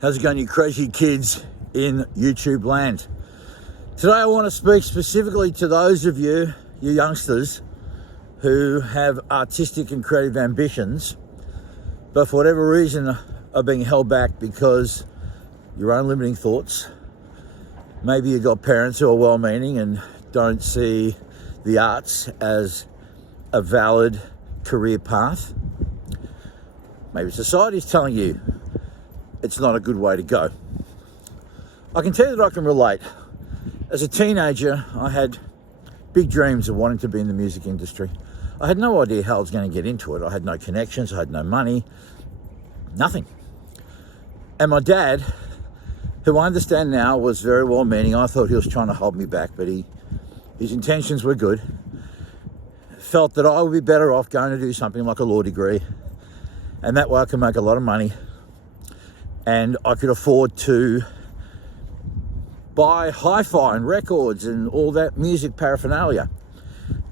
How's it going, you crazy kids in YouTube land? Today I want to speak specifically to those of you youngsters, who have artistic and creative ambitions, but for whatever reason are being held back because your own limiting thoughts. Maybe you've got parents who are well-meaning and don't see the arts as a valid career path. Maybe society's telling you it's not a good way to go. I can tell you that I can relate. As a teenager, I had big dreams of wanting to be in the music industry. I had no idea how I was going to get into it. I had no connections, I had no money, nothing. And my dad, who I understand now was very well-meaning, I thought he was trying to hold me back, but his intentions were good, felt that I would be better off going to do something like a law degree, and that way I could make a lot of money, and I could afford to buy hi-fi and records and all that music paraphernalia.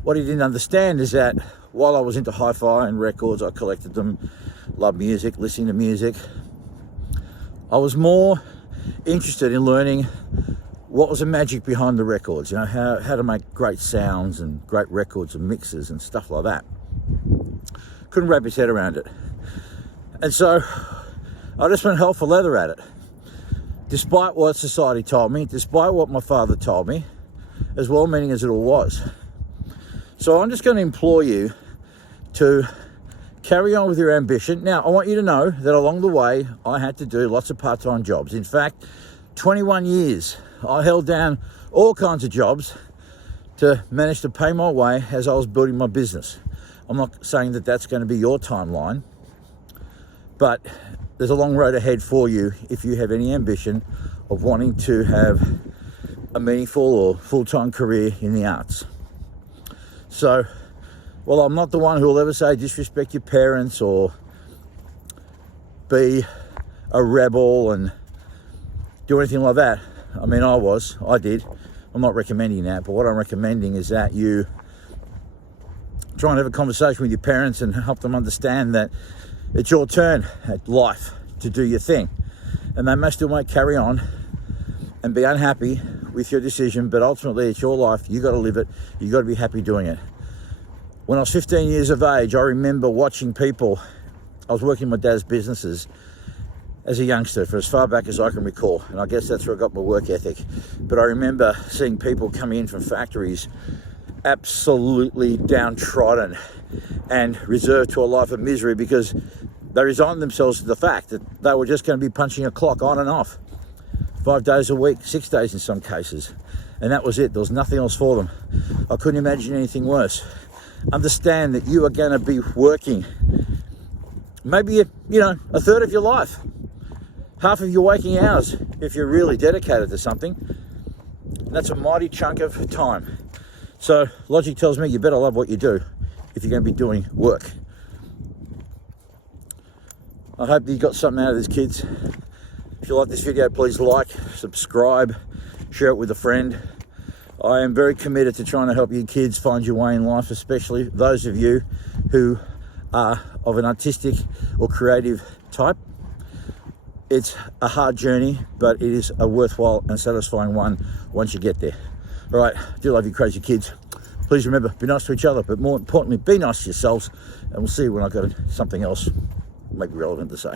What he didn't understand is that while I was into hi-fi and records, I collected them, loved music, listening to music, I was more interested in learning what was the magic behind the records, you know, how to make great sounds and great records and mixes and stuff like that. Couldn't wrap his head around it. And so I just went hell for leather at it. Despite what society told me, despite what my father told me, as well-meaning as it all was. So I'm just going to implore you to carry on with your ambition. Now, I want you to know that along the way, I had to do lots of part-time jobs. In fact, 21 years, I held down all kinds of jobs to manage to pay my way as I was building my business. I'm not saying that that's going to be your timeline, but there's a long road ahead for you if you have any ambition of wanting to have a meaningful or full-time career in the arts. So, well, I'm not the one who will ever say disrespect your parents or be a rebel and do anything like that. I mean, I did. I'm not recommending that, but what I'm recommending is that you try and have a conversation with your parents and help them understand that it's your turn at life to do your thing. And they may still might carry on and be unhappy with your decision, but ultimately it's your life. You got to live it. You got to be happy doing it. When I was 15 years of age, I remember watching people. I was working my dad's businesses as a youngster for as far back as I can recall. And I guess that's where I got my work ethic. But I remember seeing people coming in from factories absolutely downtrodden and reserved to a life of misery because they resigned themselves to the fact that they were just going to be punching a clock on and off 5 days a week, 6 days in some cases. And that was it. There was nothing else for them. I couldn't imagine anything worse. Understand that you are going to be working maybe, a third of your life, half of your waking hours, if you're really dedicated to something. And that's a mighty chunk of time. So logic tells me you better love what you do if you're going to be doing work. I hope that you got something out of this, kids. If you like this video, please like, subscribe, share it with a friend. I am very committed to trying to help you kids find your way in life, especially those of you who are of an artistic or creative type. It's a hard journey, but it is a worthwhile and satisfying one once you get there. All right, I do love you crazy kids. Please remember, be nice to each other, but more importantly, be nice to yourselves, and we'll see you when I've got something else maybe relevant to say.